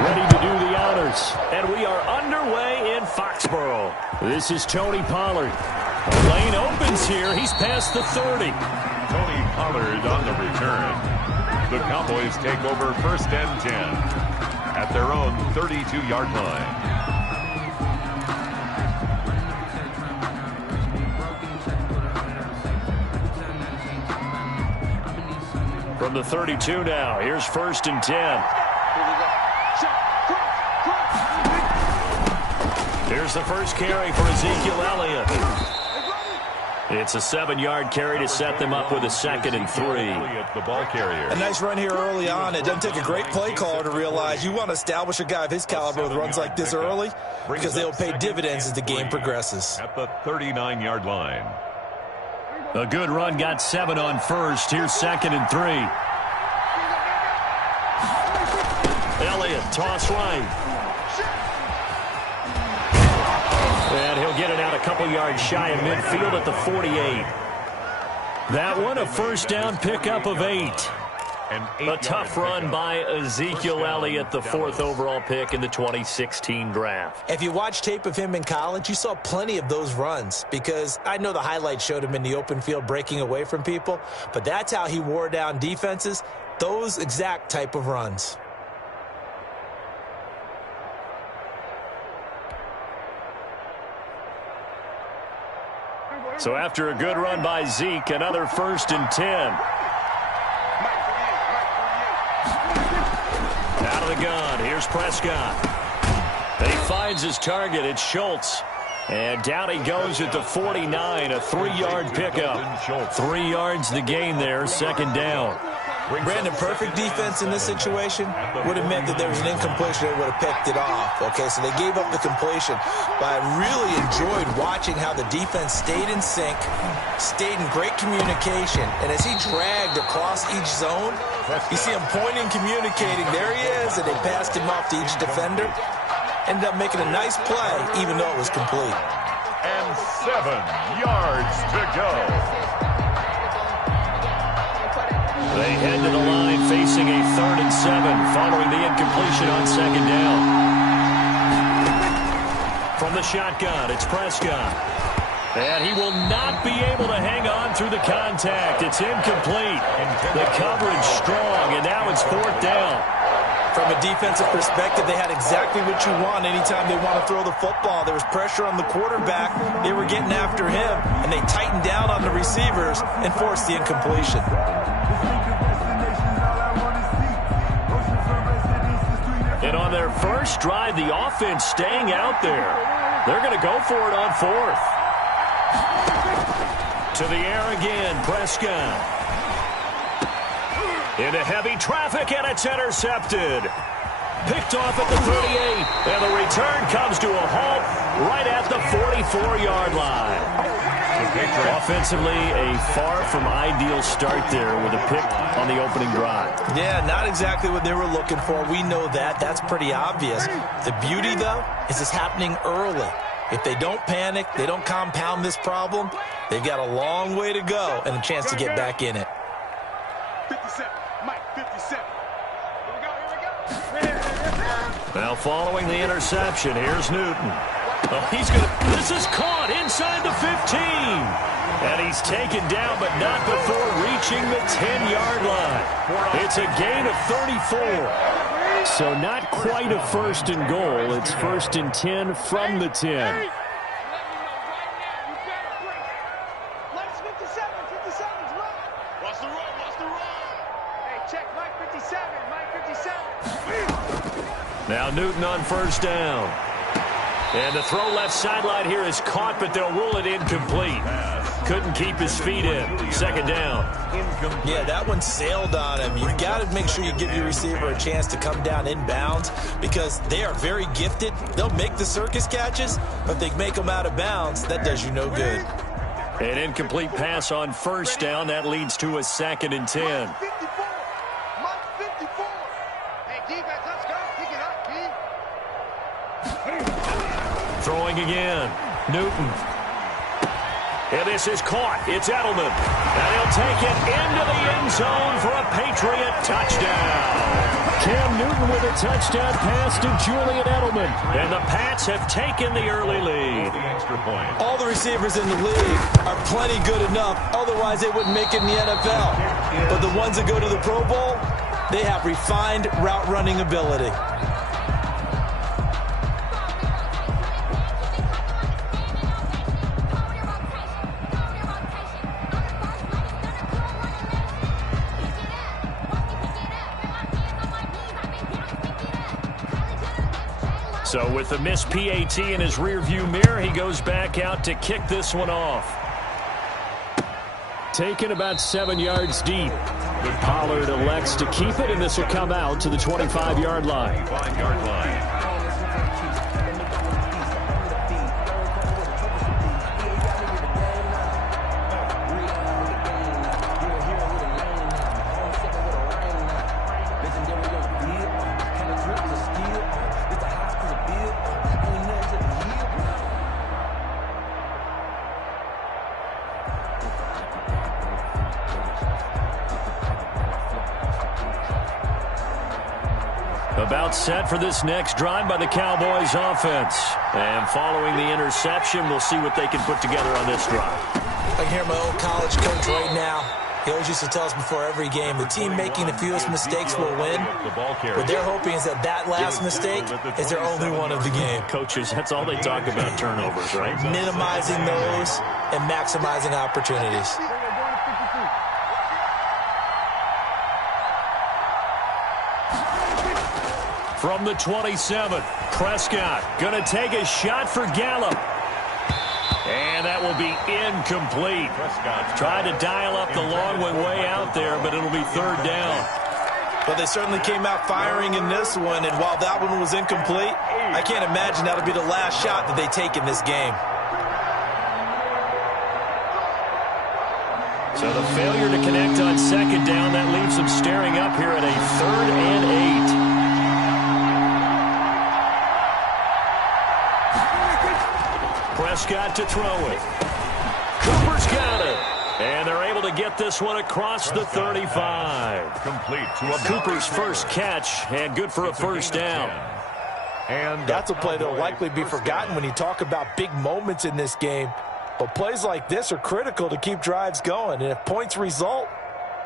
ready to do the honors. And we are underway in Foxborough. This is Tony Pollard. The lane opens here. He's past the 30. Tony Pollard on the return. The Cowboys take over 1st and 10 at their own 32-yard line. From the 32 now, here's 1st and 10. Here's the first carry for Ezekiel Elliott. It's a 7-yard carry to set them up with a 2nd and 3. The ball carrier. A nice run here early on. It doesn't take a great play caller to realize you want to establish a guy of his caliber with runs like this early because they'll pay dividends as the game progresses. At the 39-yard line. A good run, got 7 on 1st. Here's 2nd and 3. Elliott, toss right. And he'll get it out a couple yards shy of midfield at the 48. That one, a 1st down pickup of 8. A tough run by Ezekiel Elliott, the 4th overall pick in the 2016 draft. If you watch tape of him in college, you saw plenty of those runs because I know the highlights showed him in the open field breaking away from people, but that's how he wore down defenses, those exact type of runs. So after a good run by Zeke, another 1st and 10. Out of the gun, here's Prescott. He finds his target, it's Schultz. And down he goes at the 49, a 3-yard pickup. 3 yards the gain there, 2nd down. Brandon, perfect defense in this situation would have meant that there was an incompletion that would have picked it off. Okay, so they gave up the completion. But I really enjoyed watching how the defense stayed in sync, stayed in great communication. And as he dragged across each zone, you see him pointing, communicating. There he is, and they passed him off to each defender. Ended up making a nice play, even though it was complete. And 7 yards to go. They head to the line facing a 3rd and 7 following the incompletion on 2nd down. From the shotgun, it's Prescott. And he will not be able to hang on through the contact. It's incomplete. The coverage strong, and now it's 4th down. From a defensive perspective, they had exactly what you want anytime they want to throw the football. There was pressure on the quarterback. They were getting after him, and they tightened down on the receivers and forced the incompletion. And on their first drive, the offense staying out there. They're going to go for it on 4th. To the air again, Prescott. Into heavy traffic, and it's intercepted. Picked off at the 38, and the return comes to a halt right at the 44-yard line. Offensively, a far from ideal start there with a pick on the opening drive. Yeah, not exactly what they were looking for. We know that. That's pretty obvious. The beauty, though, is it's happening early. If they don't panic, they don't compound this problem, they've got a long way to go and a chance to get back in it. 57, Mike, 57. Here we go. Now following the interception, here's Newton. Oh, this is caught inside the 15. And he's taken down, but not before reaching the 10-yard line. It's a gain of 34. So not quite a 1st and goal. It's 1st and 10 from the 10. Now Newton on 1st down. And the throw left sideline here is caught, but they'll rule it incomplete. Couldn't keep his feet in. 2nd down. Yeah, that one sailed on him. You've got to make sure you give your receiver a chance to come down inbounds because they are very gifted. They'll make the circus catches, but if they make them out of bounds, that does you no good. An incomplete pass on 1st down. That leads to a 2nd and 10. Throwing again. Newton. And this is caught. It's Edelman. And he'll take it into the end zone for a Patriot touchdown. Cam Newton with a touchdown pass to Julian Edelman. And the Pats have taken the early lead. All the receivers in the league are plenty good enough. Otherwise, they wouldn't make it in the NFL. But the ones that go to the Pro Bowl, they have refined route running ability. So with the missed PAT in his rearview mirror, he goes back out to kick this one off. Taken about 7 yards deep. Pollard elects to keep it, and this will come out to the 25-yard line. About set for this next drive by the Cowboys offense. And following the interception, we'll see what they can put together on this drive. I can hear my old college coach right now. He always used to tell us before every game, the team making the fewest mistakes will win. What they're hoping is that last mistake is their only one of the game. Coaches, that's all they talk about, turnovers, right? Minimizing those and maximizing opportunities. From the 27, Prescott going to take a shot for Gallup. And that will be incomplete. Tried to dial up the long one way out there, but it'll be third down. But they certainly came out firing in this one, and while that one was incomplete, I can't imagine that'll be the last shot that they take in this game. So the failure to connect on second down, that leaves them staring up here at a 3rd and 8. Prescott to throw it. Cooper's got it. And they're able to get this one across the 35. Complete to Cooper's first catch, and good for a first down. And that's a play that will likely be forgotten when you talk about big moments in this game. But plays like this are critical to keep drives going. And if points result,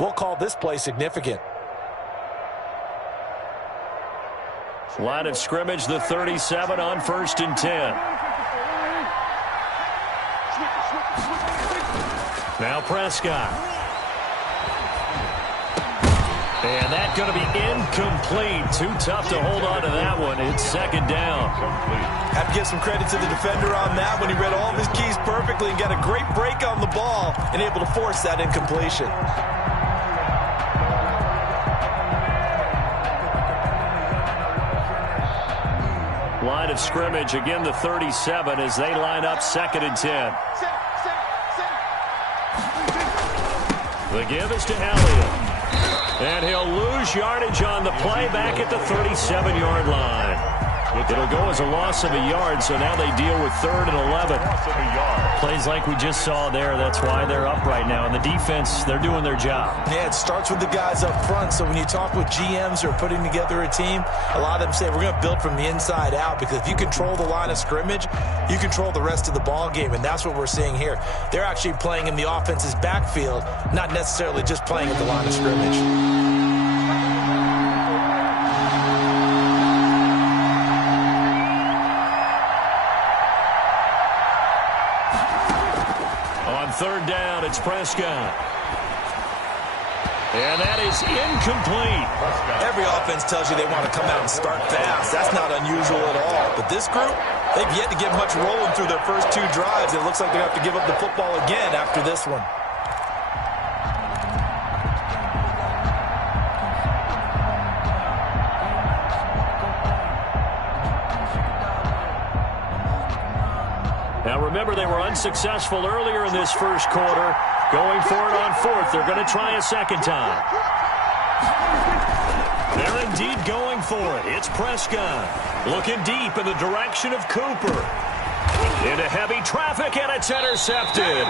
we'll call this play significant. Line of scrimmage, the 37 on 1st and 10. Now Prescott. And that's going to be incomplete. Too tough to hold on to that one. It's second down. Have to give some credit to the defender on that when he read all of his keys perfectly and got a great break on the ball and able to force that incompletion. Line of scrimmage, again the 37 as they line up 2nd and 10. The give is to Elliott. And he'll lose yardage on the play back at the 37-yard line. It'll go as a loss of a yard, so now they deal with 3rd and 11. Plays like we just saw there. That's why they're up right now. And the defense, they're doing their job. Yeah, it starts with the guys up front. So when you talk with GMs who are putting together a team, a lot of them say we're going to build from the inside out, because if you control the line of scrimmage, you control the rest of the ball game, and that's what we're seeing here. They're actually playing in the offense's backfield, not necessarily just playing at the line of scrimmage. Third down, it's Prescott. And that is incomplete. Every offense tells you they want to come out and start fast. That's not unusual at all. But this group, they've yet to get much rolling through their first 2 drives. It looks like they have to give up the football again after this one. Now remember, they were unsuccessful earlier in this first quarter. Going for it on 4th. They're going to try a second time. They're indeed going for it. It's Prescott. Looking deep in the direction of Cooper. Into heavy traffic, and it's intercepted.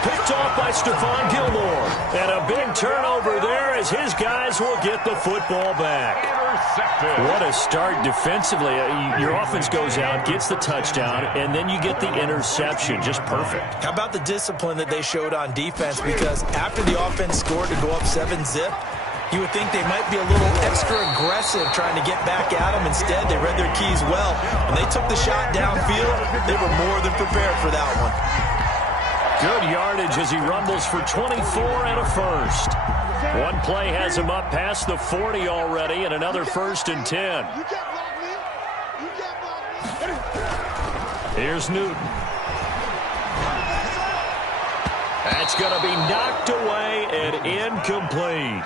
Picked off by Stephon Gilmore. And a big turnover there as his guys will get the football back. intercepted. What a start defensively. Your offense goes out, gets the touchdown, and then you get the interception. Just perfect. How about the discipline that they showed on defense? Because after the offense scored to go up 7-zip, you would think they might be a little extra aggressive trying to get back at them. Instead, they read their keys well. When they took the shot downfield, they were more than prepared for that one. Good yardage as he rumbles for 24 and a first. One play has him up past the 40 already, and another 1st and 10. Here's Newton. That's going to be knocked away and incomplete.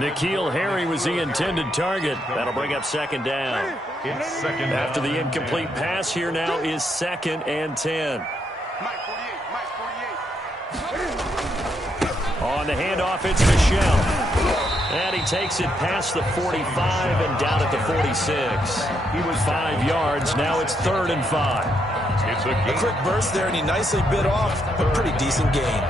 N'Keal Harry was the intended target. That'll bring up 2nd down. After the incomplete pass, here now is 2nd and 10. On the handoff, it's Michel. And he takes it past the 45 and down at the 46. He was 5 yards. Now it's 3rd and 5. A quick burst there, and he nicely bit off a pretty decent gain.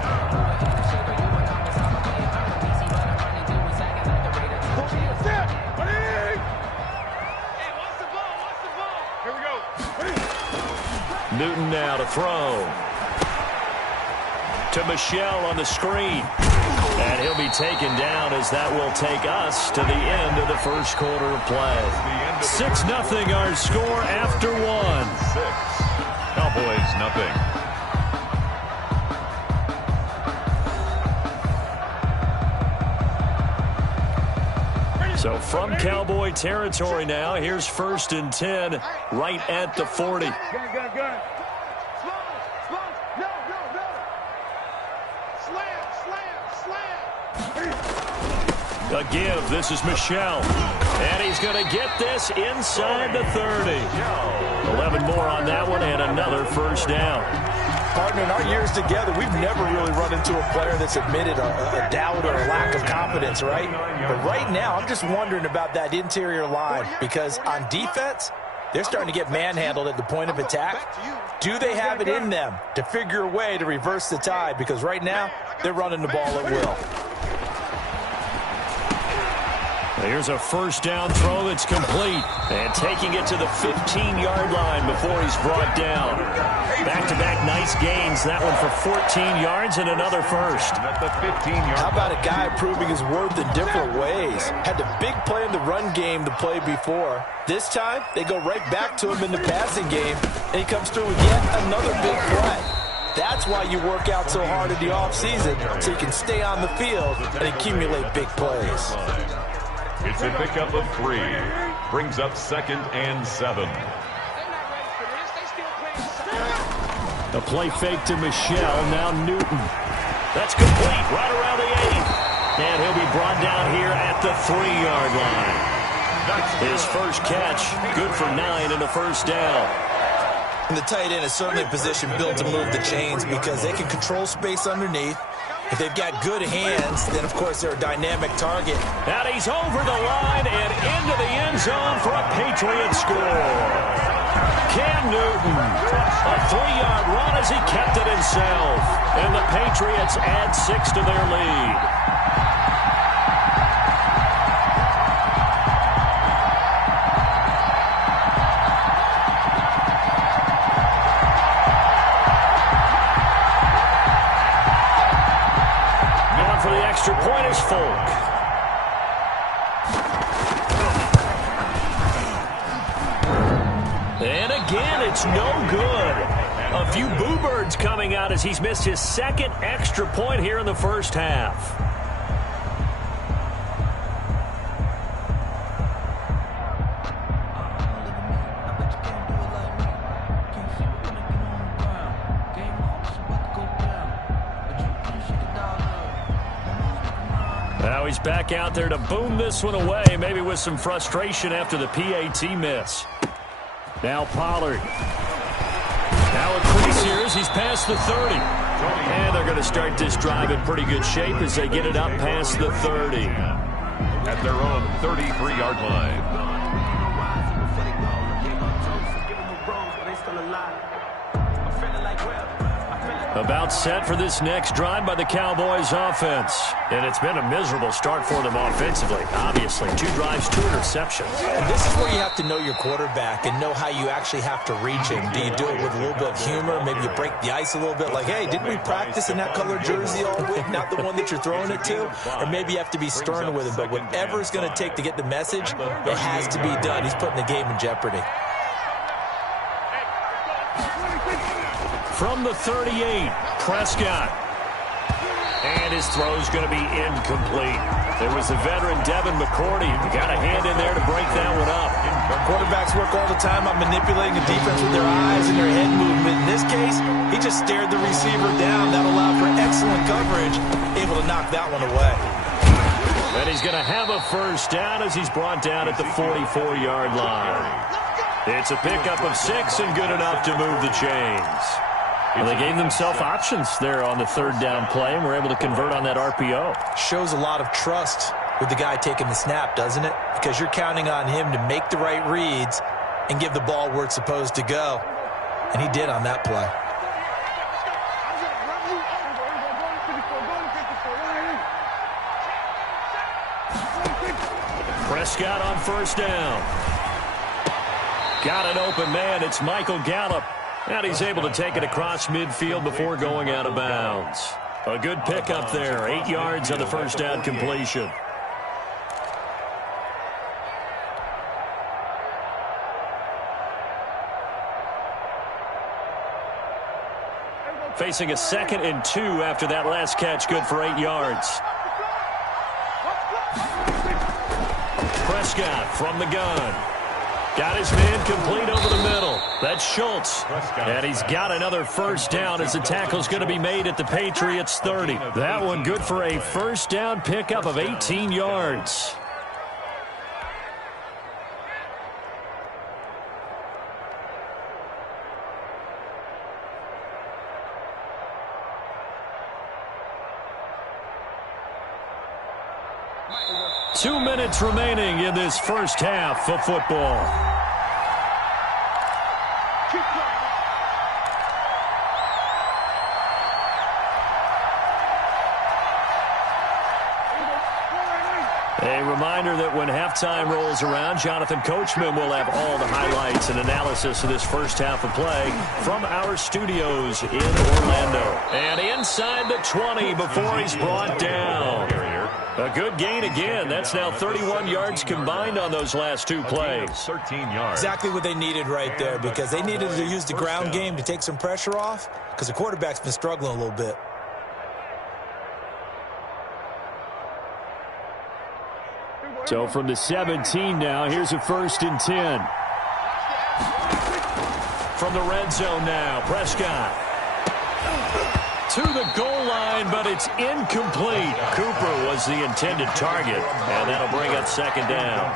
Newton now to throw. To Michel on the screen. And he'll be taken down as that will take us to the end of the first quarter of play. 6-0 our score after 1. 6. Cowboys nothing. So from Cowboy territory now, here's 1st and 10 right at the 40. A give. This is Michel. And he's going to get this inside the 30. 11 more on that one and another 1st down. Partner, in our years together, we've never really run into a player that's admitted a doubt or a lack of confidence, right? But right now, I'm just wondering about that interior line because on defense, they're starting to get manhandled at the point of attack. Do they have it in them to figure a way to reverse the tide? Because right now, they're running the ball at will. Here's a 1st down throw that's complete. And taking it to the 15-yard line before he's brought down. Back-to-back nice gains. That one for 14 yards and another 1st. At the 15-yard. How about a guy proving his worth in different ways? Had the big play in the run game the play before. This time, they go right back to him in the passing game, and he comes through with yet another big play. That's why you work out so hard in the offseason, so you can stay on the field and accumulate big plays. It's a pickup of 3. Brings up 2nd and 7. A play fake to Michel. Now Newton. That's complete right around the 8. And he'll be brought down here at the 3-yard line. His first catch, good for 9 and a 1st down. And the tight end is certainly a position built to move the chains because they can control space underneath. If they've got good hands, then, of course, they're a dynamic target. And he's over the line and into the end zone for a Patriot score. Cam Newton, a 3-yard run as he kept it himself. And the Patriots add 6 to their lead. Extra point is Folk. And again, it's no good. A few boo birds coming out as he's missed his 2nd extra point here in the first half. Now he's back out there to boom this one away, maybe with some frustration after the PAT miss. Now Pollard. Now a crease here as he's past the 30. And they're going to start this drive in pretty good shape as they get it up past the 30. At their own 33-yard line. About set for this next drive by the Cowboys offense. And it's been a miserable start for them offensively. Obviously, 2 drives, 2 interceptions. And this is where you have to know your quarterback and know how you actually have to reach him. Do you do it with a little bit of humor? Maybe you break the ice a little bit like, hey, didn't we practice in that colored jersey all week? Not the one that you're throwing it to? Or maybe you have to be stern with him. But whatever it's going to take to get the message, it has to be done. He's putting the game in jeopardy. From the 38, Prescott. And his throw's going to be incomplete. There was the veteran Devin McCourty. Got a hand in there to break that one up. Quarterbacks work all the time on manipulating the defense with their eyes and their head movement. In this case, he just stared the receiver down. That allowed for excellent coverage, able to knock that one away. And he's going to have a first down as he's brought down at the 44-yard line. It's a pickup of 6 and good enough to move the chains. Well, they gave themselves options there on the third down play and were able to convert on that RPO. Shows a lot of trust with the guy taking the snap, doesn't it? Because you're counting on him to make the right reads and give the ball where it's supposed to go. And he did on that play. Prescott on first down. Got an open man. It's Michael Gallup. And he's able to take it across midfield before going out of bounds. A good pickup there. 8 yards on the first down completion. Facing a 2nd and 2 after that last catch. Good for 8 yards. Prescott from the gun. Got his man complete over the middle. That's Schultz. And he's got another first down as the tackle's going to be made at the Patriots 30. That one good for a first down pickup of 18 yards. Two minutes remaining in this first half of football. A reminder that when halftime rolls around, Jonathan Coachman will have all the highlights and analysis of this first half of play from our studios in Orlando. And inside the 20 before he's brought down. A good gain again. That's now 31 yards combined on those last 2 plays. 13 yards. Exactly what they needed right there, because they needed to use the ground game to take some pressure off, because the quarterback's been struggling a little bit. So from the 17 now, here's a 1st and 10. From the red zone now, Prescott. To the goal line, but it's incomplete. Cooper was the intended target, and that'll bring up 2nd down.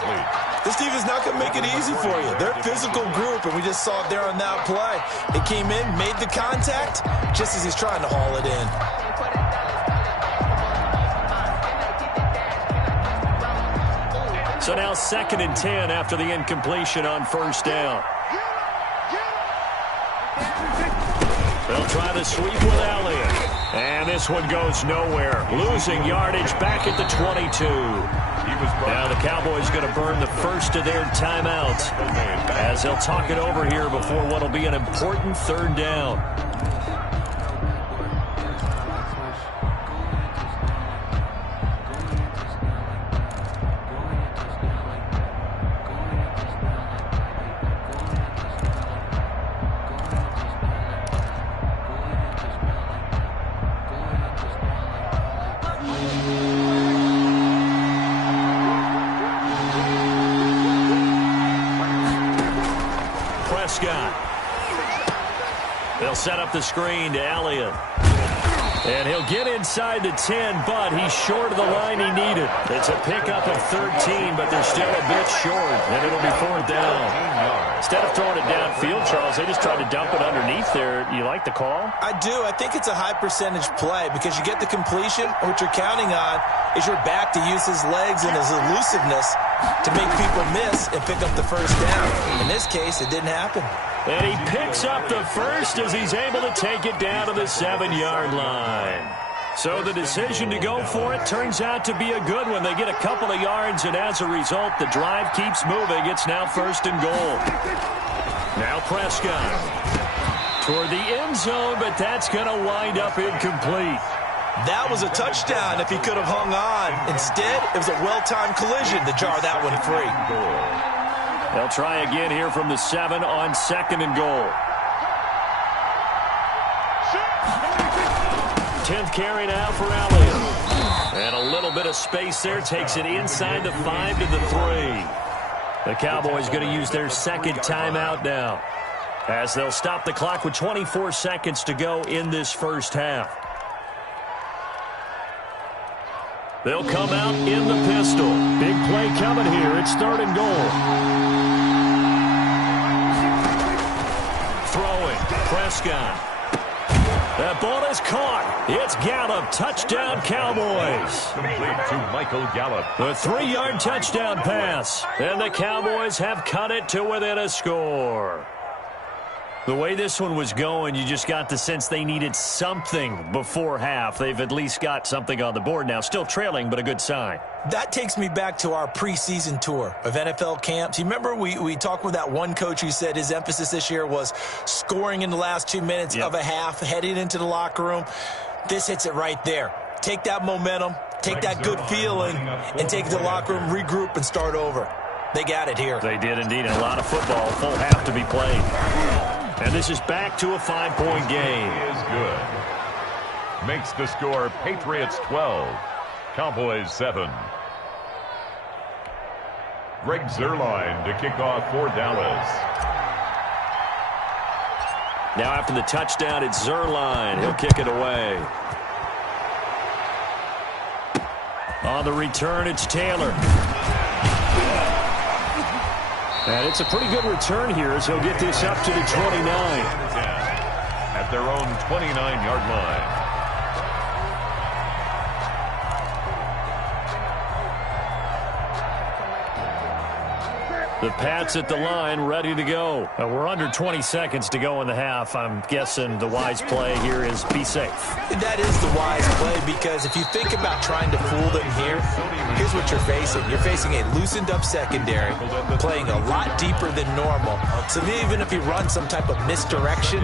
This defense is not going to make it easy for you. They're a physical group, and we just saw it there on that play. It came in, made the contact, just as he's trying to haul it in. So now 2nd and 10 after the incompletion on first down. They'll try the sweep with Elliott. And this one goes nowhere. Losing yardage back at the 22. Now the Cowboys going to burn the first of their timeouts as they'll talk it over here before what will be an important 3rd down. They'll set up the screen to Elliott. And he'll get inside the 10, but he's short of the line he needed. It's a pickup of 13, but they're still a bit short, and it'll be 4th down. Instead of throwing it downfield, Charles, they just tried to dump it underneath there. You like the call? I do. I think it's a high-percentage play because you get the completion, and what you're counting on is your back to use his legs and his elusiveness to make people miss and pick up the first down. In this case, it didn't happen. And he picks up the first as he's able to take it down to the 7-yard line. So the decision to go for it turns out to be a good one. They get a couple of yards, and as a result, the drive keeps moving. It's now 1st and goal. Now Prescott toward the end zone, but that's going to wind up incomplete. That was a touchdown if he could have hung on. Instead, it was a well-timed collision to jar that one free. They'll try again here from the 7 on 2nd and goal. 10th carry now for Elliott. And a little bit of space there. Takes it inside the 5 to the 3. The Cowboys going to use their second timeout now, as they'll stop the clock with 24 seconds to go in this first half. They'll come out in the pistol. Big play coming here. It's 3rd and goal. Throwing. Prescott. That ball is caught. It's Gallup. Touchdown, Cowboys. Complete to Michael Gallup. A 3-yard touchdown pass. And the Cowboys have cut it to within a score. The way this one was going, you just got the sense they needed something before half. They've at least got something on the board now. Still trailing, but a good sign. That takes me back to our preseason tour of NFL camps. You remember we talked with that one coach who said his emphasis this year was scoring in the last 2 minutes of a half, heading into the locker room. This hits it right there. Take that momentum, take that good feeling, and take it to the locker room, regroup, and start over. They got it here. They did indeed. A lot of football, full half to be played. And this is back to a 5-point game. He is good. Makes the score Patriots 12, Cowboys 7. Greg Zuerlein to kick off for Dallas. Now after the touchdown, it's Zuerlein. He'll kick it away. On the return, it's Taylor. And it's a pretty good return here as he'll get this up to the 29. At their own 29-yard line. The Pats at the line, ready to go. We're under 20 seconds to go in the half. I'm guessing the wise play here is be safe. That is the wise play, because if you think about trying to fool them here, here's what you're facing. You're facing a loosened-up secondary, playing a lot deeper than normal. So even if you run some type of misdirection,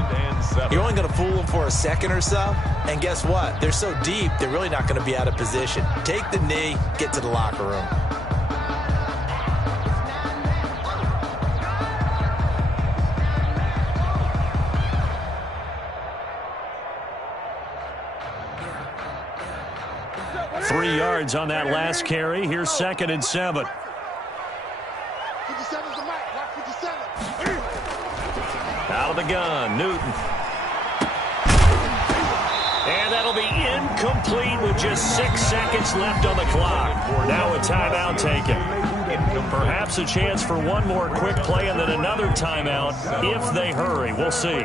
you're only going to fool them for a second or so. And guess what? They're so deep, they're really not going to be out of position. Take the knee, get to the locker room. On that last carry. Here's 2nd and 7. 57's the mic. Watch 57. Out of the gun, Newton. And that'll be incomplete with just 6 seconds left on the clock. Now a timeout taken. Perhaps a chance for one more quick play and then another timeout if they hurry. We'll see.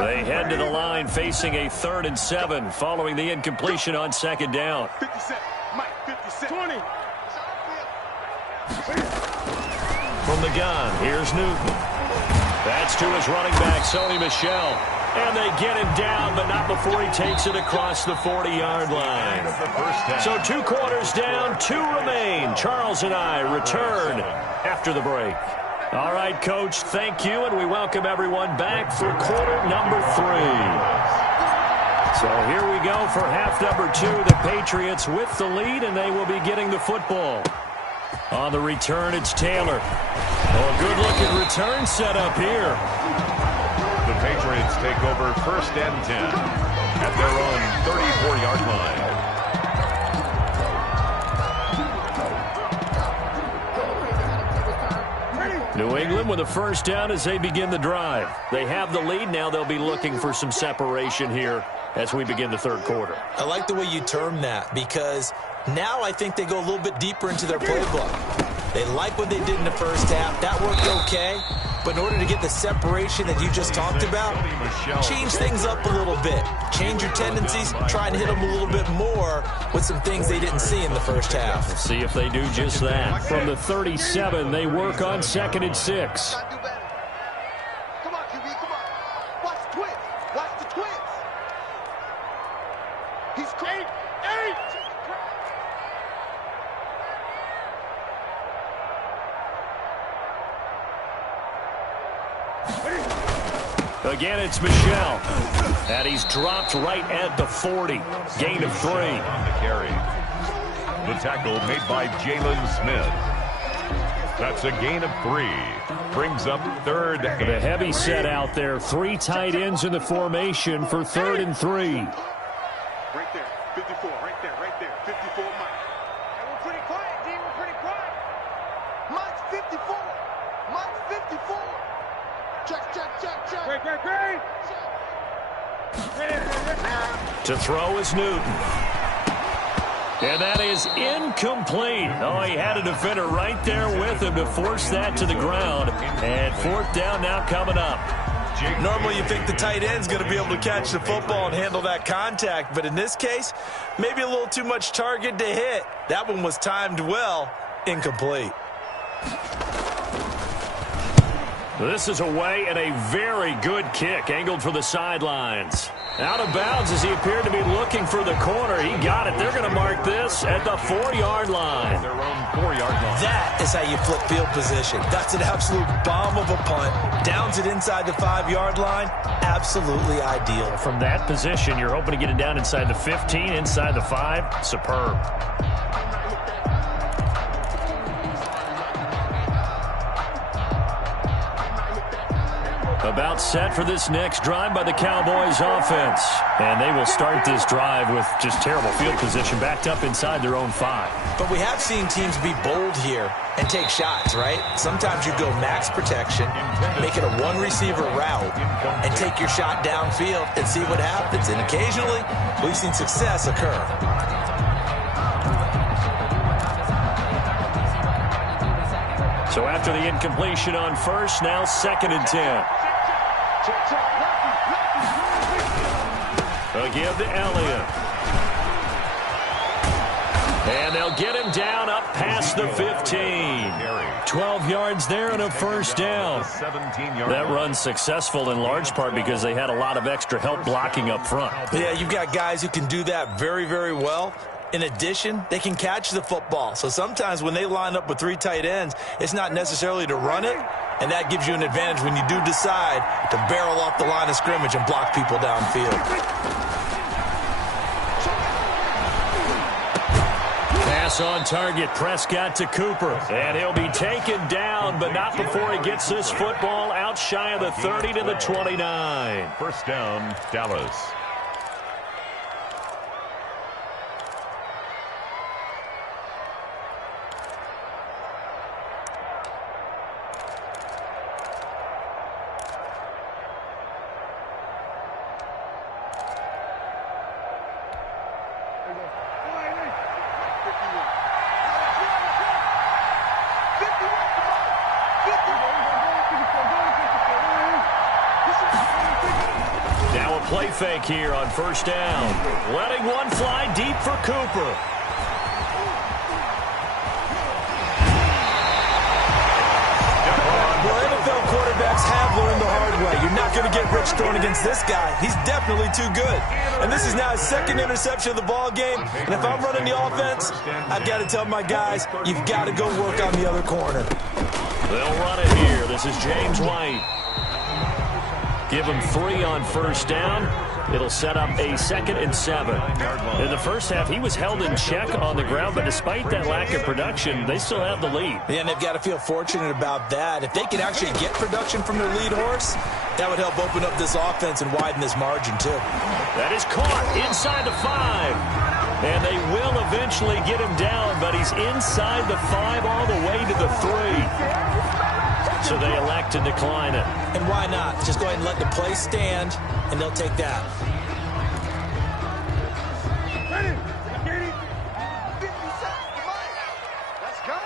They head to the line facing a 3rd and 7 following the incompletion on 2nd down. 57. Mike, 57. 20. From the gun, here's Newton. That's to his running back, Sony Michel. And they get him down, but not before he takes it across the 40-yard line. So 2 quarters down, 2 remain. Charles and I return after the break. All right, Coach, thank you, and we welcome everyone back for quarter number 3. So here we go for half number 2. The Patriots with the lead, and they will be getting the football. On the return, it's Taylor. Oh, good-looking return set up here. The Patriots take over 1st and 10 at their own 34-yard line. New England with a first down as they begin the drive. They have the lead. Now they'll be looking for some separation here as we begin the 3rd quarter. I like the way you term that, because now I think they go a little bit deeper into their playbook. They like what they did in the first half. That worked okay. But in order to get the separation that you just talked about, change things up a little bit. Change your tendencies, try and hit them a little bit more with some things they didn't see in the first half. We'll see if they do just that. From the 37, they work on 2nd and 6. Come on, QB, come on. Watch the twins. Watch the twins. He's great. 8. Again, it's Michel. And he's dropped right at the 40. Gain of 3. On the carry. The tackle made by Jalen Smith. That's a gain of 3. Brings up 3rd. The heavy set out there. 3 tight ends in the formation for 3rd and 3. Right there. 54. Right there. Right there. 54, Mike. Hey, we're pretty quiet, D. We're pretty quiet. Mike's 54. Mike's 54. Check, check, check, check. Great, great, great. To throw is Newton. And that is incomplete. Oh, he had a defender right there with him to force that to the ground. And 4th down now coming up. Normally you think the tight end's going to be able to catch the football and handle that contact. But in this case, maybe a little too much target to hit. That one was timed well. Incomplete. This is away and a very good kick, angled for the sidelines. Out of bounds as he appeared to be looking for the corner. He got it. They're going to mark this at the 4-yard line. Their own 4-yard line. That is how you flip field position. That's an absolute bomb of a punt. Downs it inside the 5-yard line. Absolutely ideal. From that position, you're hoping to get it down inside the 15, inside the 5. Superb. About set for this next drive by the Cowboys offense. And they will start this drive with just terrible field position, backed up inside their own 5. But we have seen teams be bold here and take shots, right? Sometimes you go max protection, make it a one-receiver route, and take your shot downfield and see what happens. And occasionally, we've seen success occur. So after the incompletion on first, now 2nd and 10. Again to Elliott. And they'll get him down up past the 15. 12 yards there and a 1st down. That run's successful in large part because they had a lot of extra help blocking up front. Yeah, you've got guys who can do that very, very well. In addition, they can catch the football. So sometimes when they line up with 3 tight ends, it's not necessarily to run it, and that gives you an advantage when you do decide to barrel off the line of scrimmage and block people downfield. Pass on target, Prescott to Cooper. And he'll be taken down, but not before he gets this football out shy of the 30 to the 29. 1st down, Dallas. Play fake here on 1st down. Letting one fly deep for Cooper. Well, NFL quarterbacks have learned the hard way. You're not going to get rich throwing against this guy. He's definitely too good. And this is now his 2nd interception of the ball game. And if I'm running the offense, I've got to tell my guys, you've got to go work on the other corner. They'll run it here. This is James White. Give him 3 on 1st down. It'll set up a 2nd and 7. In the first half, he was held in check on the ground, but despite that lack of production, they still have the lead. Yeah, and they've got to feel fortunate about that. If they can actually get production from their lead horse, that would help open up this offense and widen this margin, too. That is caught inside the 5. And they will eventually get him down, but he's inside the 5 all the way to the 3. So they elect to decline it. And why not? Just go ahead and let the play stand, and they'll take that. Ready? 50 seconds. Let's go.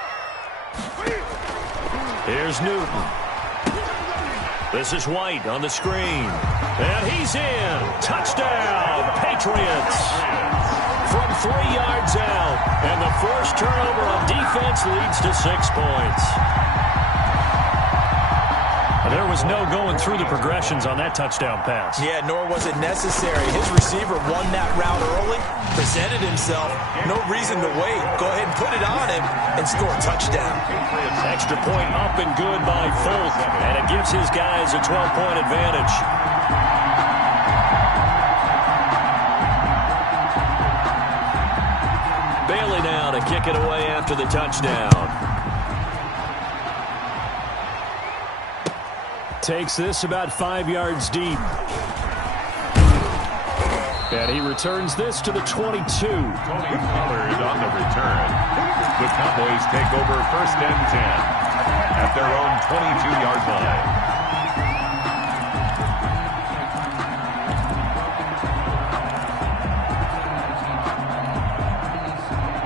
Here's Newton. This is White on the screen. And he's in. Touchdown, Patriots. From 3 yards out. And the forced turnover on defense leads to 6 points. There was no going through the progressions on that touchdown pass. Yeah, nor was it necessary. His receiver won that route early, presented himself. No reason to wait. Go ahead and put it on him and score a touchdown. Extra point up and good by Folk. And it gives his guys a 12-point advantage. Bailey now to kick it away after the touchdown. Takes this about 5 yards deep. And he returns this to the 22. Tony Pollard on the return. The Cowboys take over 1st and 10 at their own 22-yard line.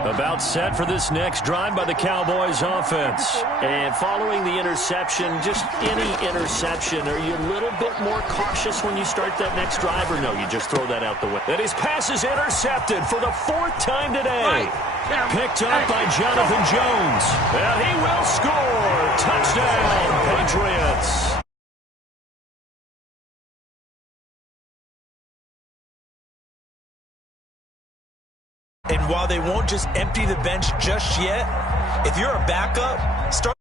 About set for this next drive by the Cowboys offense. And following the interception, just any interception, are you a little bit more cautious when you start that next drive, or no, you just throw that out the way? And his pass is intercepted for the 4th time today. Picked up by Jonathan Jones. And he will score. Touchdown, Patriots. And while they won't just empty the bench just yet, if you're a backup, start